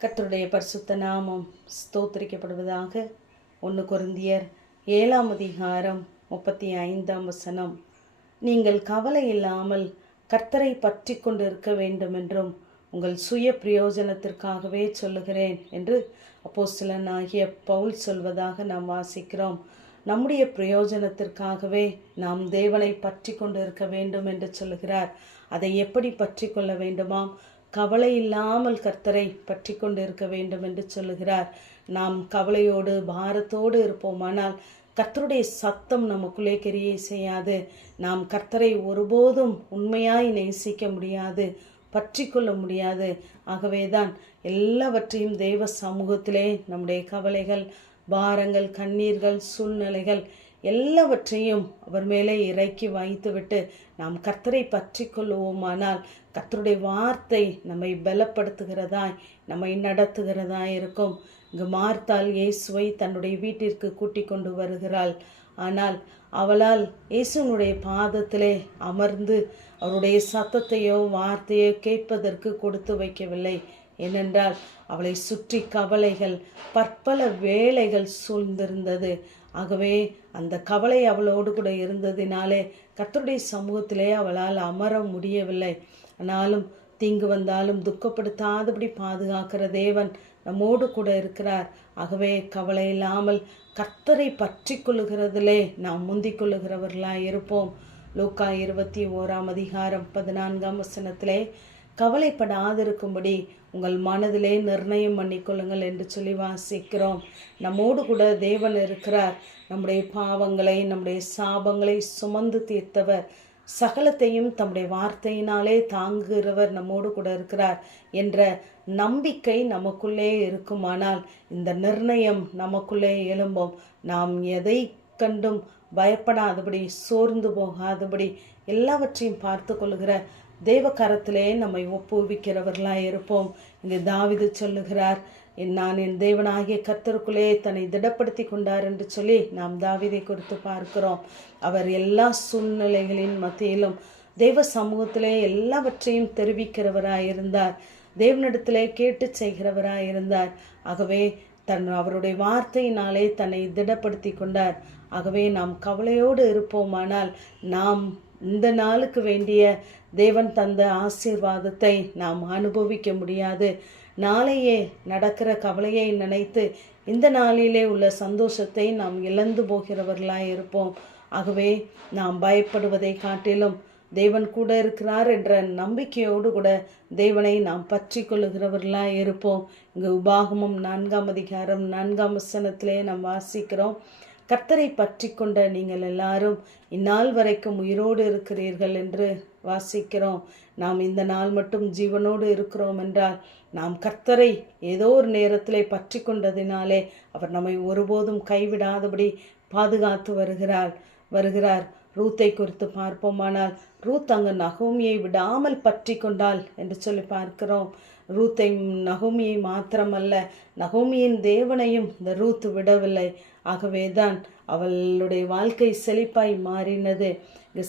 கர்த்தருடைய பரிசுத்த நாமம் ஸ்தோத்திரிக்கப்படுவதாக. 1 கொரிந்தியர் 7:35 நீங்கள் கவலை இல்லாமல் கர்த்தரை பற்றி கொண்டு இருக்க வேண்டும் என்றும் உங்கள் சுய பிரயோஜனத்திற்காகவே சொல்லுகிறேன் என்று அப்போஸ்தலனாகிய பவுல் சொல்வதாக நாம் வாசிக்கிறோம். நம்முடைய பிரயோஜனத்திற்காகவே நாம் தேவனை பற்றி கொண்டு இருக்க வேண்டும் என்று சொல்லுகிறார். அதை எப்படி பற்றி கொள்ள வேண்டுமாம்? கவலை இல்லாமல் கர்த்தரை பற்றி கொண்டு இருக்க வேண்டும் என்று சொல்லுகிறார். நாம் கவலையோடு பாரத்தோடு இருப்போமானால் கர்த்தருடைய சத்தம் நமக்குள்ளே கிரியை செய்யாது. நாம் கர்த்தரை ஒருபோதும் உண்மையாய் நேசிக்க முடியாது, பற்றி கொள்ள முடியாது. ஆகவேதான் எல்லாவற்றையும் தேவ சமூகத்திலே நம்முடைய கவலைகள், பாரங்கள், கண்ணீர்கள், சூழ்நிலைகள் எல்லாவற்றையும் அவர் மேலே இறக்கி வைத்துவிட்டு நாம் கர்த்தரை பற்றி கொள்வோமானால் கர்த்தருடைய வார்த்தை நம்மை பலப்படுத்துகிறதாய், நம்மை நடத்துகிறதாய் இருக்கும். இங்கு மார்த்தாள் இயேசுவை தன்னுடைய வீட்டிற்கு கூட்டி கொண்டு வருகிறாள். ஆனால் அவளால் இயேசுனுடைய பாதத்திலே அமர்ந்து அவருடைய சத்தத்தையோ வார்த்தையோ கேட்பதற்கு கொடுத்து வைக்கவில்லை. ஏனென்றால் அவளை சுற்றி கவலைகள், பற்பல வேலைகள் சூழ்ந்திருந்தது. ஆகவே அந்த கவலை அவளோடு கூட இருந்ததினாலே கர்த்தருடைய சமூகத்திலே அவளால் அமர முடியவில்லை. ஆனாலும் தீங்கு வந்தாலும் துக்கப்படுத்தாதபடி பாதுகாக்கிற தேவன் நம்மோடு கூட இருக்கிறார். ஆகவே கவலை இல்லாமல் கர்த்தரை பற்றி கொள்ளுகிறதிலே நாம் முந்திக் கொள்ளுகிறவர்களாய் இருப்போம். லூக்கா 21:14 கவலைப்படாதிருக்கும்படி உங்கள் மனதிலே நிர்ணயம் பண்ணிக்கொள்ளுங்கள் என்று சொல்லி வாசிக்கிறோம். நம்மோடு கூட தேவன் இருக்கிறார். நம்முடைய பாவங்களை, நம்முடைய சாபங்களை சுமந்து தீர்த்தவர், சகலத்தையும் தம்முடைய வார்த்தையினாலே தாங்குகிறவர் நம்மோடு கூட இருக்கிறார் என்ற நம்பிக்கை நமக்குள்ளே இருக்குமானால் இந்த நிர்ணயம் நமக்குள்ளே எழும்பும். நாம் எதை கண்டும் பயப்படாதபடி, சோர்ந்து போகாதபடி எல்லாவற்றையும் பார்த்து கொள்ளுகிற தேவ கரத்திலே நம்மை ஒப்புவிக்கிறவர்களாய் இருப்போம். இங்கு தாவீது சொல்லுகிறார், நான் என் தேவனாகிய கர்த்தருக்குள்ளே தன்னை திடப்படுத்தி கொண்டார் என்று சொல்லி நாம் தாவீதை குறித்து பார்க்கிறோம். அவர் எல்லா சூழ்நிலைகளின் மத்தியிலும் தேவ சமூகத்திலே எல்லாவற்றையும் தெரிவிக்கிறவராயிருந்தார். தேவனிடத்திலே கேட்டு செய்கிறவராயிருந்தார். ஆகவே அவருடைய வார்த்தையினாலே தன்னை திடப்படுத்தி கொண்டார். ஆகவே நாம் கவலையோடு இருப்போமானால் நாம் இந்த நாளுக்கு வேண்டிய தேவன் தந்த ஆசீர்வாதத்தை நாம் அனுபவிக்க முடியாது. நாளையே நடக்கிற கவலையை நினைத்து இந்த நாளிலே உள்ள சந்தோஷத்தை நாம் இழந்து போகிறவர்களாய் இருப்போம். ஆகவே நாம் பயப்படுவதை காட்டிலும் தேவன் கூட இருக்கிறார் என்ற நம்பிக்கையோடு கூட தேவனை நாம் பற்றி கொள்ளுகிறவர்களாய் இருப்போம். இங்கு உபாகமம் 4:4 நாம் வாசிக்கிறோம், கர்த்தரை பற்றி கொண்ட நீங்கள் எல்லாரும் இந்நாள் வரைக்கும் உயிரோடு இருக்கிறீர்கள் என்று வாசிக்கிறோம். நாம் இந்த நாள் மட்டும் ஜீவனோடு இருக்கிறோம் என்றால் நாம் கர்த்தரை ஏதோ ஒரு நேரத்திலே பற்றி கொண்டதினாலே அவர் நம்மை ஒருபோதும் கைவிடாதபடி பாதுகாத்து வருகிறார். ரூத்தை குறித்து பார்ப்போமானால் ரூத் அங்கு நகோமியை விடாமல் பற்றி கொண்டாள் என்று சொல்லி பார்க்கிறோம். ரூத்தை, நகோமியை மாத்திரமல்ல, நகோமியின் தேவனையும் இந்த ரூத் விடவில்லை. ஆகவேதான் அவளுடைய வாழ்க்கை செழிப்பாய் மாறினது.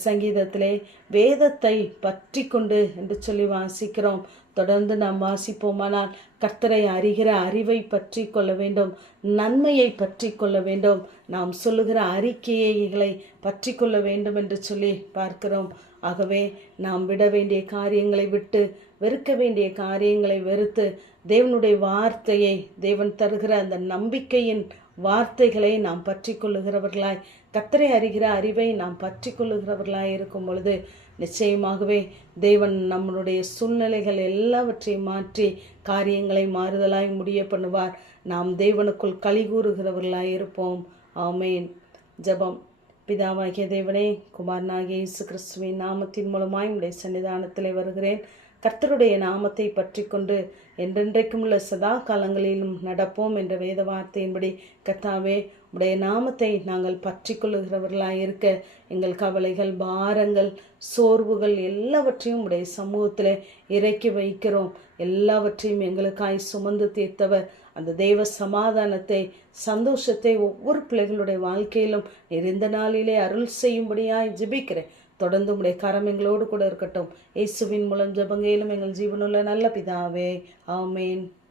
சங்கீதத்திலே வேதத்தை பற்றி கொண்டு என்று சொல்லி வாசிக்கிறோம். தொடர்ந்து நாம் வாசிப்போமானால் கர்த்தரை அறிகிற அறிவை பற்றி கொள்ள வேண்டும், நன்மையை பற்றி கொள்ள வேண்டும், நாம் சொல்லுகிற அறிக்கைகளை பற்றி கொள்ள வேண்டும் என்று சொல்லி பார்க்கிறோம். ஆகவே நாம் விட வேண்டிய காரியங்களை விட்டு, வெறுக்க வேண்டிய காரியங்களை வெறுத்து, தேவனுடைய வார்த்தையை, தேவன் தருகிற அந்த நம்பிக்கையின் வார்த்தைகளை நாம் பற்றி கொள்ளுகிறவர்களாய், கர்த்தரை அறிகிற அறிவை நாம் பற்றி கொள்ளுகிறவர்களாய் இருக்கும் பொழுது நிச்சயமாகவே தேவன் நம்மளுடைய சூழ்நிலைகள் எல்லாவற்றையும் மாற்றி காரியங்களை மாறுதலாய் முடிய பண்ணுவார். நாம் தேவனுக்குள் களி கூறுகிறவர்களாய் இருப்போம். ஆமேன். ஜெபம். பிதாவாகிய தேவனே, குமாரனாகிய இயேசு கிறிஸ்துவின் நாமத்தின் மூலமாய் உடைய சன்னிதானத்திலே வருகிறேன். கர்த்தருடைய நாமத்தை பற்றி கொண்டு என்றென்றைக்கும் உள்ள சதா காலங்களிலும் நடப்போம் என்ற வேத வார்த்தையின்படி கர்த்தாவே, உடைய நாமத்தை நாங்கள் பற்றி கொள்ளுகிறவர்களாய் இருக்க எங்கள் கவலைகள், பாரங்கள், சோர்வுகள் எல்லாவற்றையும் உடைய சமூகத்தில் இறக்கி வைக்கிறோம். எல்லாவற்றையும் எங்களுக்காய் சுமந்து தீர்த்தவர் அந்த தெய்வ சமாதானத்தை, சந்தோஷத்தை ஒவ்வொரு பிள்ளைகளுடைய வாழ்க்கையிலும் இந்த நாளிலே அருள் செய்யும்படியாய் ஜெபிக்கிறேன். தொடர்ந்து உடைய கரம் எங்களோடு கூட இருக்கட்டும். இயேசுவின் மூலம் ஜெபங்கேலும் எங்கள் ஜீவனுள்ள நல்ல பிதாவே. ஆமேன்.